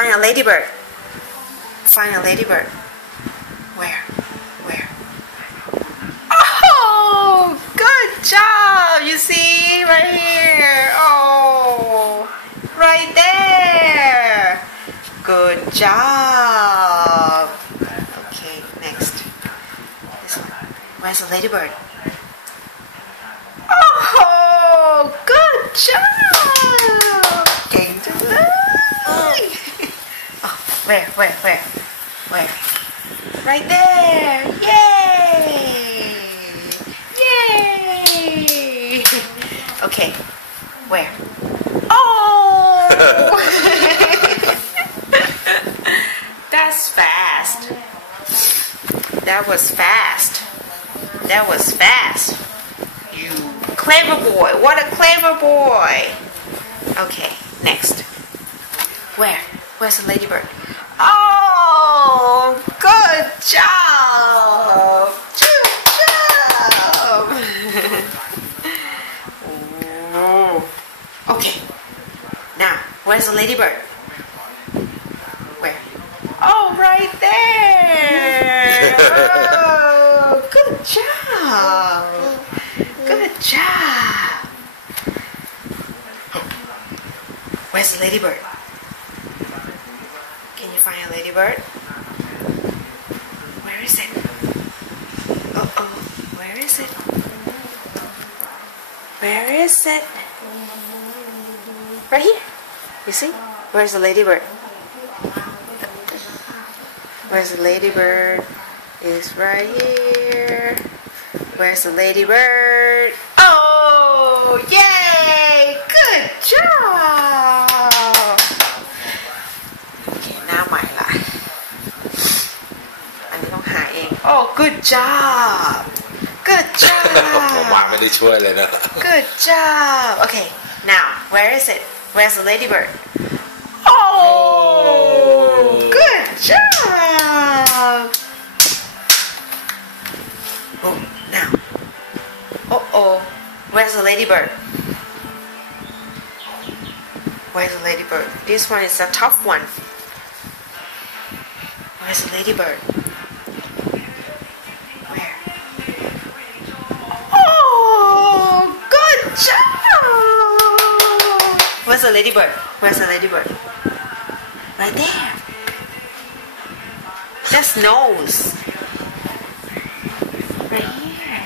find a ladybird. Find a ladybird. Where? Where? Oh, good job. You see right here. Oh, right there. Good job. Okay, next. This one. Where's the ladybird? Oh, good job. King to Oh, where? Where? Right there. Yay! Yay! Okay, where? Oh! That's fast. That was fast. That was fast. You clever boy. What a clever boy. Okay, next. Where? Where's the ladybird? Oh, good job. Good job. Oh. Okay. Now, where's the ladybird? Where? Oh, right there. Oh, good job. Good job. Where's the ladybird? Can you find a ladybird? Where is it? Uh-oh. Where is it? Where is it? Right here. You see? Where's the ladybird? Where's the ladybird? It's right here. Where's the ladybird? Oh, yay! Good job! Okay, now my life. อันนี้ต้องหาเอง Oh, good job! Good ผมวาง job! ไม่ได้ช่วยเลยนะ Good job! Okay, now, where is it? Where's the ladybird? Oh! Good job! Oh, now. Uh-oh. Where's the ladybird? Where's the ladybird? This one is a tough one. Where's the ladybird? Where? Oh, good job! Where's the ladybird? Where's the ladybird? Right there. That's nose. Right here.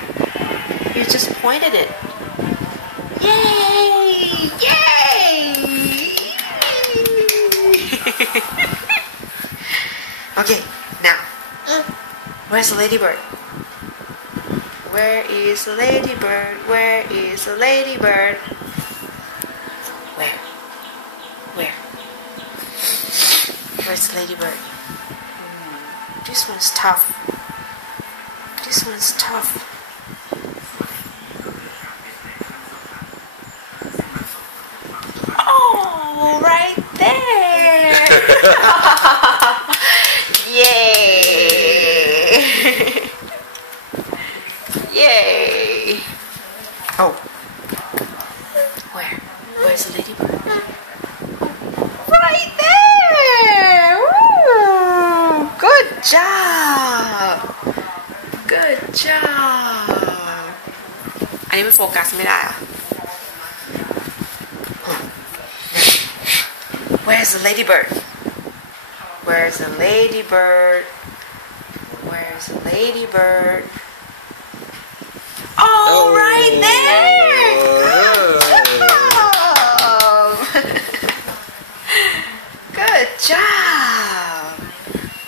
You just pointed it. Yay! Yay! Okay, now. Where's the ladybird? Where is the ladybird? Where is the ladybird? Where? Where? Where's the ladybird? This one's tough. This one's tough. Oh, right there. Yay. Yay. Oh. Where? Where's the ladybird? Right there. Woo. Good job. Good job. อันนี้มันโฟกัสไม่ได้อะ Where's the ladybird? Where's the ladybird? Where's the ladybird? Oh, right there! Good job!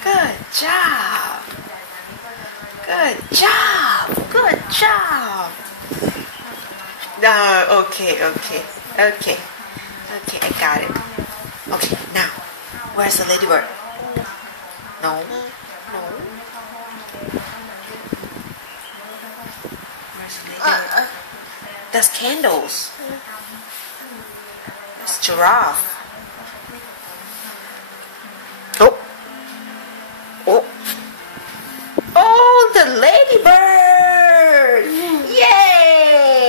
Good job! Good job! Good job! No, okay. Okay, I got it. Okay, now, where's the ladybird? No. Where's the ladybird? That's candles. That's giraffe. Oh. Oh, the ladybird! Yay!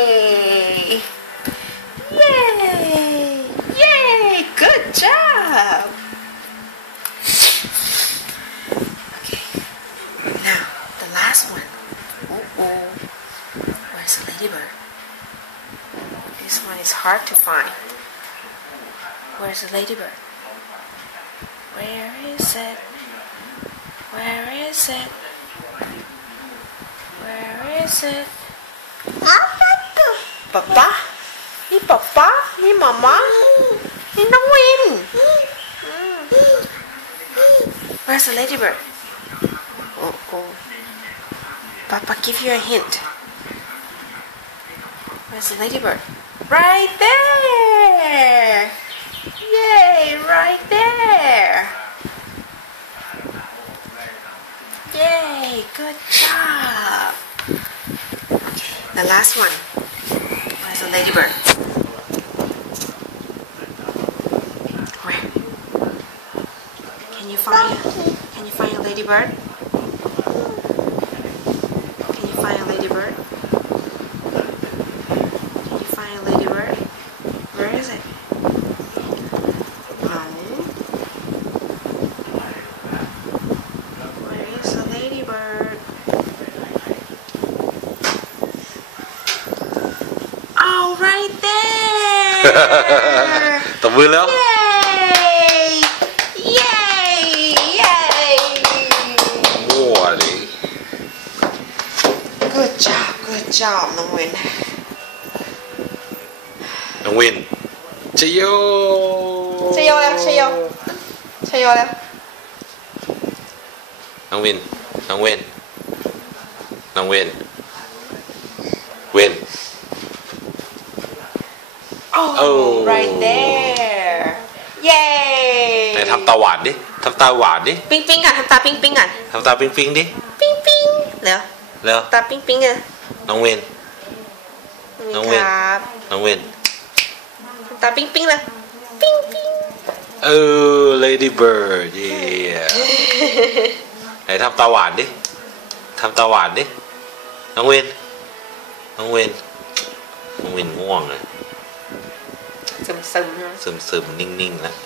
Yay! Yay! Good job! last one. Oh, where's the ladybird? This one is hard to find. Where's the ladybird? Where is it? Where is it? Where is it? Papa? นี่ป๊าป๊านี่หม่าม้านี่น้องวิน Where's the ladybird? Oh. Papa give you a hint. Where's the ladybird? Right there! Yay! Right there! Yay! Good job! Okay, the last one. Where's the ladybird? Where? Can you find a ladybird? Can you find a ladybird? Can you find a ladybird? Where is it? No. Where is the ladybird? Oh, right there! ตบมือแล้ว Yay! Yay! Yay! มั่วดิ Good job, good job, น้องวิน น้องวินชโย ชโยแล้วชโยแล้ว น้องวินน้องวินน้องวินวิน Oh, right there. Yay. ไหนทำตาหวานดิทำตาหวานดิ ปิ๊งปิ๊งอ่ะทำตาปิ๊งปิ๊งอ่ะ ทำตาปิ๊งปิ๊งดิ ปิ๊งปิ๊งเร็ว แล้ว ตาปิ๊งปิ๊งอ่ะ น้องวิน น้องวิน ครับ น้องวิน ตาปิ๊งปิ๊งเลยปิ๊งปิ๊ง Lady Bird เย่ไหนทำตาหวานดิทำตาหวานดิน้องวินน้องวินน้องวินง่วงเลย ซึมๆ ซึมๆนิ่งๆแล้ว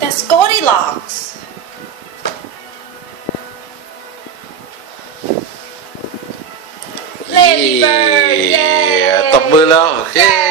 That's Goldilocks. Lady Bird, yay! ตบมือแล้วโอเค Yay!